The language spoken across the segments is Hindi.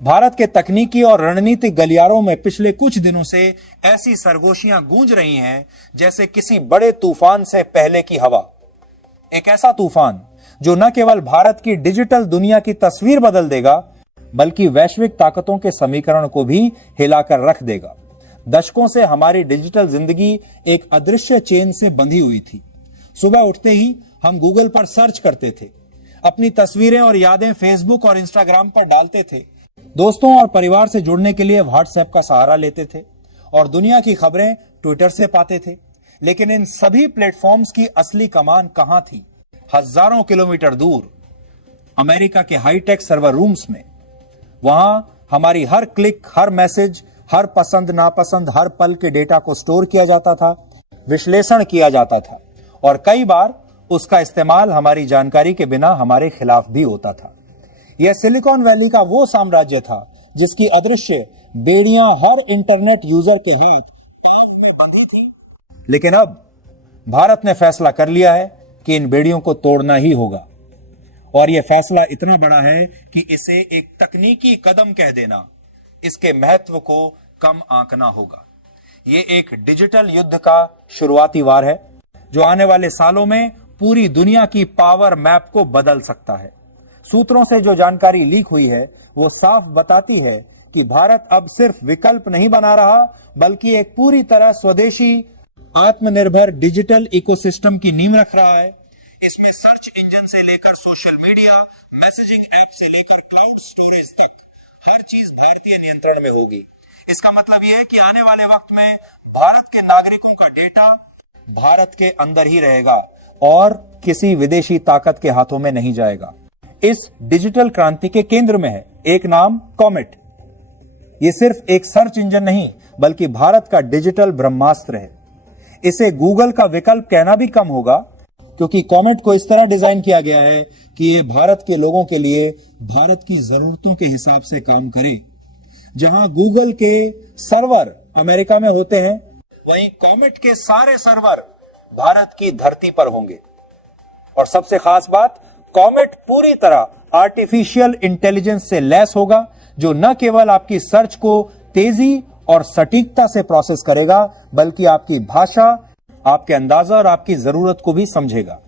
भारत के तकनीकी और रणनीतिक गलियारों में पिछले कुछ दिनों से ऐसी सरगोशियां गूंज रही हैं जैसे किसी बड़े तूफान से पहले की हवा। एक ऐसा तूफान जो न केवल भारत की डिजिटल दुनिया की तस्वीर बदल देगा बल्कि वैश्विक ताकतों के समीकरण को भी हिलाकर रख देगा। दशकों से हमारी डिजिटल जिंदगी एक अदृश्य चेन से बंधी हुई थी। सुबह उठते ही हम गूगल पर सर्च करते थे, अपनी तस्वीरें और यादें फेसबुक और इंस्टाग्राम पर डालते थे, दोस्तों और परिवार से जुड़ने के लिए व्हाट्सएप का सहारा लेते थे और दुनिया की खबरें ट्विटर से पाते थे। लेकिन इन सभी प्लेटफॉर्म्स की असली कमान कहां थी? हजारों किलोमीटर दूर अमेरिका के हाईटेक सर्वर रूम्स में। वहां हमारी हर क्लिक, हर मैसेज, हर पसंद नापसंद, हर पल के डेटा को स्टोर किया जाता था, विश्लेषण किया जाता था और कई बार उसका इस्तेमाल हमारी जानकारी के बिना हमारे खिलाफ भी होता था। यह सिलिकॉन वैली का वो साम्राज्य था जिसकी अदृश्य बेड़ियां हर इंटरनेट यूजर के हाथ पांव में बंधी थी। लेकिन अब भारत ने फैसला कर लिया है कि इन बेड़ियों को तोड़ना ही होगा और यह फैसला इतना बड़ा है कि इसे एक तकनीकी कदम कह देना, इसके महत्व को कम आंकना होगा। यह एक डिजिटल युद्ध का शुरुआती वार है जो आने वाले सालों में पूरी दुनिया की पावर मैप को बदल सकता है। सूत्रों से जो जानकारी लीक हुई है वो साफ बताती है कि भारत अब सिर्फ विकल्प नहीं बना रहा बल्कि एक पूरी तरह स्वदेशी आत्मनिर्भर डिजिटल इकोसिस्टम की नींव रख रहा है। इसमें सर्च इंजन से लेकर सोशल मीडिया, मैसेजिंग ऐप से लेकर क्लाउड स्टोरेज तक हर चीज भारतीय नियंत्रण में होगी। इसका मतलब यह है कि आने वाले वक्त में भारत के नागरिकों का डेटा भारत के अंदर ही रहेगा और किसी विदेशी ताकत के हाथों में नहीं जाएगा। इस डिजिटल क्रांति के केंद्र में है एक नाम, कॉमेट। यह सिर्फ एक सर्च इंजन नहीं बल्कि भारत का डिजिटल ब्रह्मास्त्र है। इसे गूगल का विकल्प कहना भी कम होगा क्योंकि कॉमेट को इस तरह डिजाइन किया गया है कि यह भारत के लोगों के लिए भारत की जरूरतों के हिसाब से काम करे। जहां गूगल के सर्वर अमेरिका में होते हैं, वहीं कॉमेट के सारे सर्वर भारत की धरती पर होंगे। और सबसे खास बात, कॉमेट पूरी तरह आर्टिफिशियल इंटेलिजेंस से लैस होगा जो न केवल आपकी सर्च को तेजी और सटीकता से प्रोसेस करेगा बल्कि आपकी भाषा, आपके अंदाजा और आपकी जरूरत को भी समझेगा।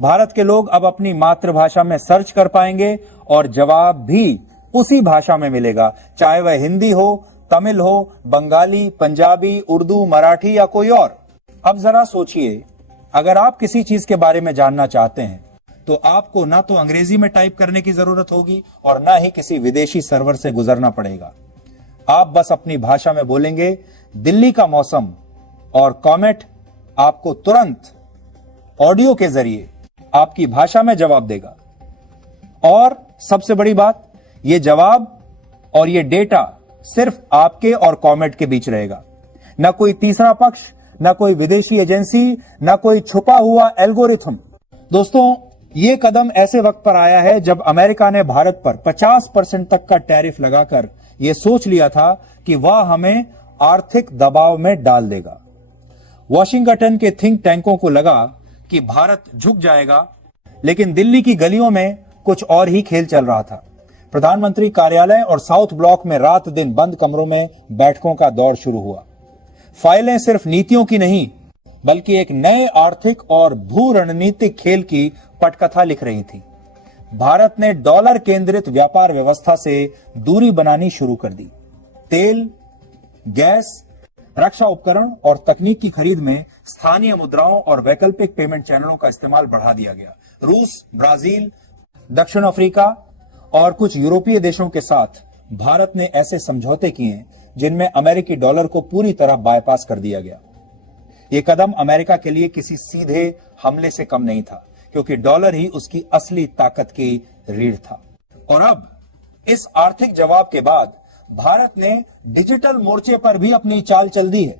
भारत के लोग अब अपनी मातृभाषा में सर्च कर पाएंगे और जवाब भी उसी भाषा में मिलेगा, चाहे वह हिंदी हो, तमिल हो, बंगाली, पंजाबी, उर्दू, मराठी या कोई और। अब जरा सोचिए, अगर आप किसी चीज के बारे में जानना चाहते हैं तो आपको ना तो अंग्रेजी में टाइप करने की जरूरत होगी और ना ही किसी विदेशी सर्वर से गुजरना पड़ेगा। आप बस अपनी भाषा में बोलेंगे दिल्ली का मौसम और कॉमेट आपको तुरंत ऑडियो के जरिए आपकी भाषा में जवाब देगा। और सबसे बड़ी बात, यह जवाब और यह डेटा सिर्फ आपके और कॉमेट के बीच रहेगा। न कोई तीसरा पक्ष, न कोई विदेशी एजेंसी, न कोई छुपा हुआ एल्गोरिथम। दोस्तों, यह कदम ऐसे वक्त पर आया है जब अमेरिका ने भारत पर 50% तक का टैरिफ लगाकर यह सोच लिया था कि वह हमें आर्थिक दबाव में डाल देगा। वॉशिंगटन के थिंक टैंकों को लगा कि भारत झुक जाएगा, लेकिन दिल्ली की गलियों में कुछ और ही खेल चल रहा था। प्रधानमंत्री कार्यालय और साउथ ब्लॉक में रात दिन बंद कमरों में बैठकों का दौर शुरू हुआ। फाइलें सिर्फ नीतियों की नहीं बल्कि एक नए आर्थिक और भू रणनीतिक खेल की पटकथा लिख रही थी। भारत ने डॉलर केंद्रित व्यापार व्यवस्था से दूरी बनानी शुरू कर दी। तेल, गैस, रक्षा उपकरण और तकनीक की खरीद में स्थानीय मुद्राओं और वैकल्पिक पेमेंट चैनलों का इस्तेमाल बढ़ा दिया गया। रूस, ब्राजील, दक्षिण अफ्रीका और कुछ यूरोपीय देशों के साथ भारत ने ऐसे समझौते किए जिनमें अमेरिकी डॉलर को पूरी तरह बायपास कर दिया गया। यह कदम अमेरिका के लिए किसी सीधे हमले से कम नहीं था क्योंकि डॉलर ही उसकी असली ताकत की रीढ़ था। और अब इस आर्थिक जवाब के बाद भारत ने डिजिटल मोर्चे पर भी अपनी चाल चल दी है।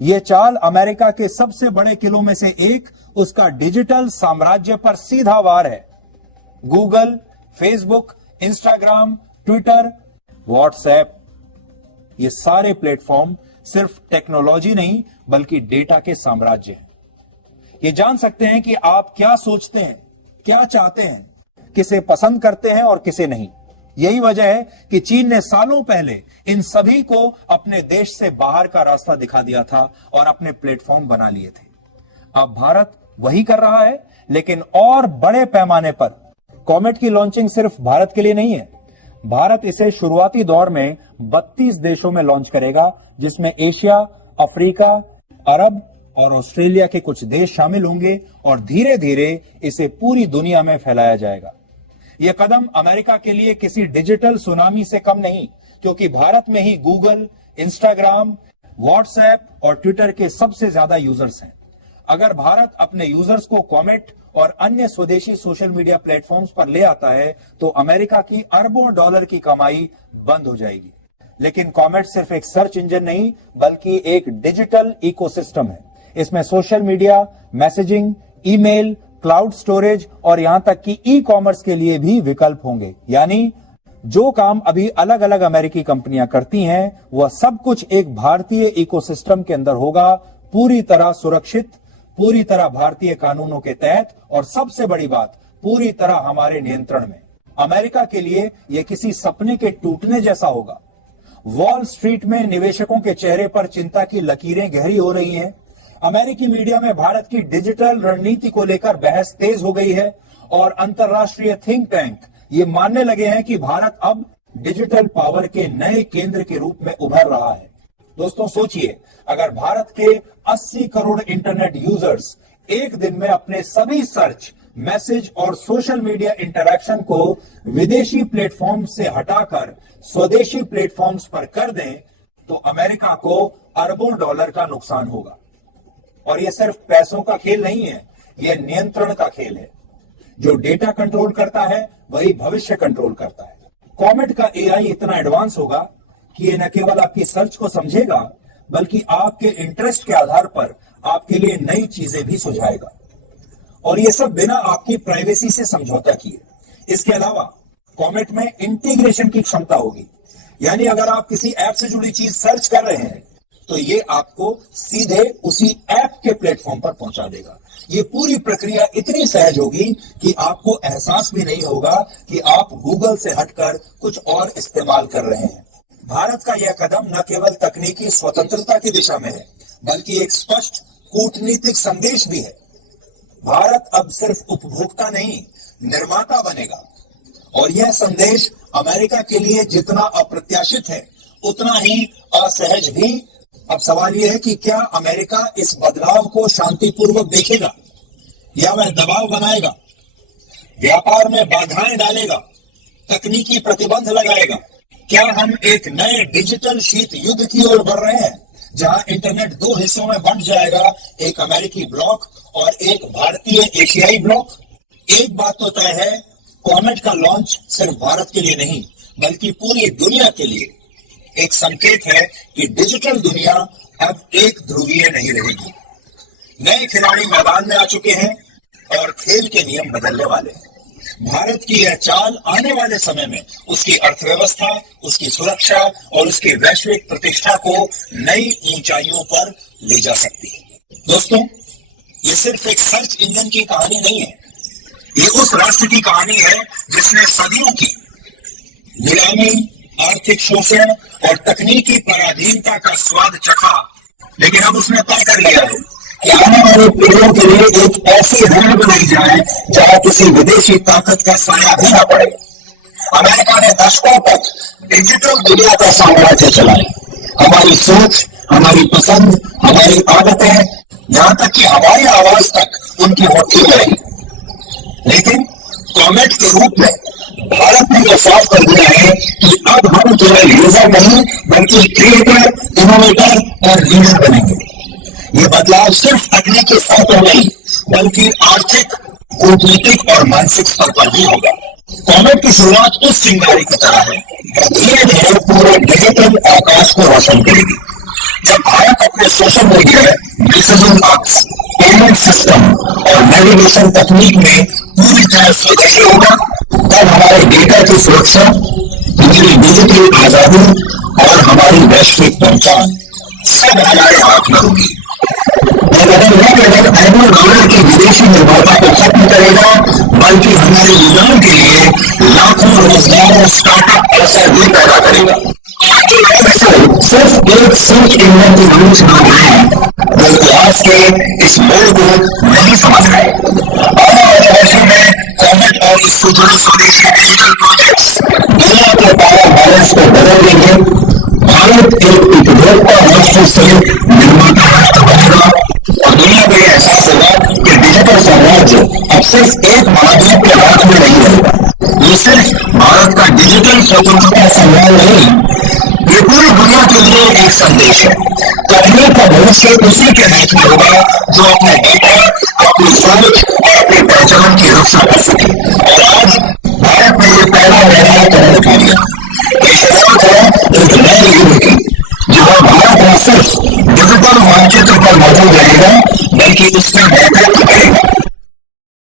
यह चाल अमेरिका के सबसे बड़े किलों में से एक, उसका डिजिटल साम्राज्य पर सीधा वार है। Google, Facebook, Instagram, Twitter, WhatsApp, ये सारे प्लेटफॉर्म सिर्फ टेक्नोलॉजी नहीं बल्कि डेटा के साम्राज्य हैं। ये जान सकते हैं कि आप क्या सोचते हैं, क्या चाहते हैं, किसे पसंद करते हैं और किसे नहीं। यही वजह है कि चीन ने सालों पहले इन सभी को अपने देश से बाहर का रास्ता दिखा दिया था और अपने प्लेटफॉर्म बना लिए थे। अब भारत वही कर रहा है, लेकिन और बड़े पैमाने पर। कॉमेट की लॉन्चिंग सिर्फ भारत के लिए नहीं है। भारत इसे शुरुआती दौर में 32 देशों में लॉन्च करेगा, जिसमें एशिया, अफ्रीका, अरब और ऑस्ट्रेलिया के कुछ देश शामिल होंगे और धीरे धीरे इसे पूरी दुनिया में फैलाया जाएगा। यह कदम अमेरिका के लिए किसी डिजिटल सुनामी से कम नहीं, क्योंकि भारत में ही गूगल, इंस्टाग्राम, व्हाट्सएप और ट्विटर के सबसे ज्यादा यूजर्स हैं। अगर भारत अपने यूजर्स को कॉमेट और अन्य स्वदेशी सोशल मीडिया प्लेटफॉर्म्स पर ले आता है तो अमेरिका की अरबों डॉलर की कमाई बंद हो जाएगी। लेकिन कॉमेट सिर्फ एक सर्च इंजन नहीं, बल्कि एक डिजिटल इकोसिस्टम है। इसमें social media, messaging, email, cloud storage और यहां तक कि ई कॉमर्स के लिए भी विकल्प होंगे। यानी जो काम अभी अलग अलग अमेरिकी कंपनियां करती हैं, वह सब कुछ एक भारतीय इकोसिस्टम के अंदर होगा, पूरी तरह सुरक्षित, पूरी तरह भारतीय कानूनों के तहत और सबसे बड़ी बात, पूरी तरह हमारे नियंत्रण में। अमेरिका के लिए यह किसी सपने के टूटने जैसा होगा। वॉल स्ट्रीट में निवेशकों के चेहरे पर चिंता की लकीरें गहरी हो रही हैं। अमेरिकी मीडिया में भारत की डिजिटल रणनीति को लेकर बहस तेज हो गई है और अंतर्राष्ट्रीय थिंक टैंक ये मानने लगे हैं कि भारत अब डिजिटल पावर के नए केंद्र के रूप में उभर रहा है। दोस्तों सोचिए, अगर भारत के 80 करोड़ इंटरनेट यूजर्स एक दिन में अपने सभी सर्च, मैसेज और सोशल मीडिया इंटरैक्शन को विदेशी प्लेटफॉर्म से हटाकर स्वदेशी प्लेटफॉर्म्स पर कर दें, तो अमेरिका को अरबों डॉलर का नुकसान होगा। और यह सिर्फ पैसों का खेल नहीं है, यह नियंत्रण का खेल है। जो डेटा कंट्रोल करता है वही भविष्य कंट्रोल करता है। कॉमेट का एआई इतना एडवांस होगा कि यह न केवल आपकी सर्च को समझेगा, बल्कि आपके इंटरेस्ट के आधार पर आपके लिए नई चीजें भी सुझाएगा, और यह सब बिना आपकी प्राइवेसी से समझौता किए। इसके अलावा कॉमेट में इंटीग्रेशन की क्षमता होगी, यानी अगर आप किसी ऐप से जुड़ी चीज सर्च कर रहे हैं तो ये आपको सीधे उसी ऐप के प्लेटफॉर्म पर पहुंचा देगा। ये पूरी प्रक्रिया इतनी सहज होगी कि आपको एहसास भी नहीं होगा कि आप गूगल से हटकर कुछ और इस्तेमाल कर रहे हैं। भारत का यह कदम न केवल तकनीकी स्वतंत्रता की दिशा में है, बल्कि एक स्पष्ट कूटनीतिक संदेश भी है। भारत अब सिर्फ उपभोक्ता नहीं, निर्माता बनेगा, और यह संदेश अमेरिका के लिए जितना अप्रत्याशित है, उतना ही असहज भी। अब सवाल यह है कि क्या अमेरिका इस बदलाव को शांतिपूर्वक देखेगा या वह दबाव बनाएगा, व्यापार में बाधाएं डालेगा, तकनीकी प्रतिबंध लगाएगा? क्या हम एक नए डिजिटल शीत युद्ध की ओर बढ़ रहे हैं, जहां इंटरनेट दो हिस्सों में बंट जाएगा, एक अमेरिकी ब्लॉक और एक भारतीय एशियाई ब्लॉक? एक बात तो तय है, कॉमेट का लॉन्च सिर्फ भारत के लिए नहीं, बल्कि पूरी दुनिया के लिए एक संकेत है कि डिजिटल दुनिया अब एक ध्रुवीय नहीं रहेगी। नए खिलाड़ी मैदान में आ चुके हैं और खेल के नियम बदलने वाले हैं। भारत की यह चाल आने वाले समय में उसकी अर्थव्यवस्था, उसकी सुरक्षा और उसकी वैश्विक प्रतिष्ठा को नई ऊंचाइयों पर ले जा सकती है। दोस्तों, ये सिर्फ एक सर्च इंजन की कहानी नहीं है, ये उस राष्ट्र की कहानी है जिसने सदियों की गुलामी, आर्थिक शोषण और तकनीकी पराधीनता का स्वाद चखा, लेकिन अब उसने तय कर लिया है कि आने वाली पीढ़ियों के लिए एक ऐसी रण बनाई जाए जहां किसी विदेशी ताकत का साया भी न पड़े। अमेरिका ने दशकों तक डिजिटल दुनिया का साम्राज्य चलाया। हमारी सोच, हमारी पसंद, हमारी आदतें, यहां तक कि हमारी आवाज तक उनकी मुट्ठी में रही। लेकिन कॉमेट के रूप में भारत ने यह साफ कर दिया है कि अब हम केवल यूजर नहीं, बल्कि क्रिएटर, इनोवेटर और लीडर बनेंगे। ये बदलाव सिर्फ तकनीकी स्तर पर नहीं, बल्कि आर्थिक, कूटनीतिक और मानसिक स्तर पर भी होगा। कॉमेट की शुरुआत उस चिंगारी की तरह है जो धीरे धीरे पूरे डिजिटल आकाश को रोशन करेगी। जब भारत अपने social media, messaging apps, payment system और नेविगेशन तकनीक में पूरी तरह स्वदेशी होगा, तब हमारे डेटा की सुरक्षा, हमारी डिजिटल आजादी और हमारी वैश्विक पहचान सब हमारे हाथ में होगी। कदम न केवल अरबों डॉलर की विदेशी निर्भरता को खत्म करेगा, बल्कि हमारे युवाओं के लिए लाखों रोजगार और स्टार्टअप अवसर भी पैदा करेगा। सिर्फ एक सर्च इंजन की न्यूज न बनाए, वो इतिहास के इस मोड़ को नहीं समझ रहे। आने वाले वर्षों में कोविड और इससे जुड़े स्वदेशी डिजिटल प्रोजेक्ट्स दुनिया के पावर बैलेंस को बदल देंगे। भारत एक उपभोक्ता राष्ट्र से निर्माता राष्ट्र बनेगा और दुनिया को यह एहसास होगा कि डिजिटल साम्राज्य अब सिर्फ एक महाद्वीप के हाथ में नहीं रहेगा। ये सिर्फ भारत का डिजिटल स्वतंत्रता संग्राम नहीं, ये पूरी दुनिया के लिए एक संदेश है। तकनीक का भविष्य उसी के हाथ में होगा जो अपने डेटा, अपनी सोच और अपनी पहचान की रक्षा कर सके।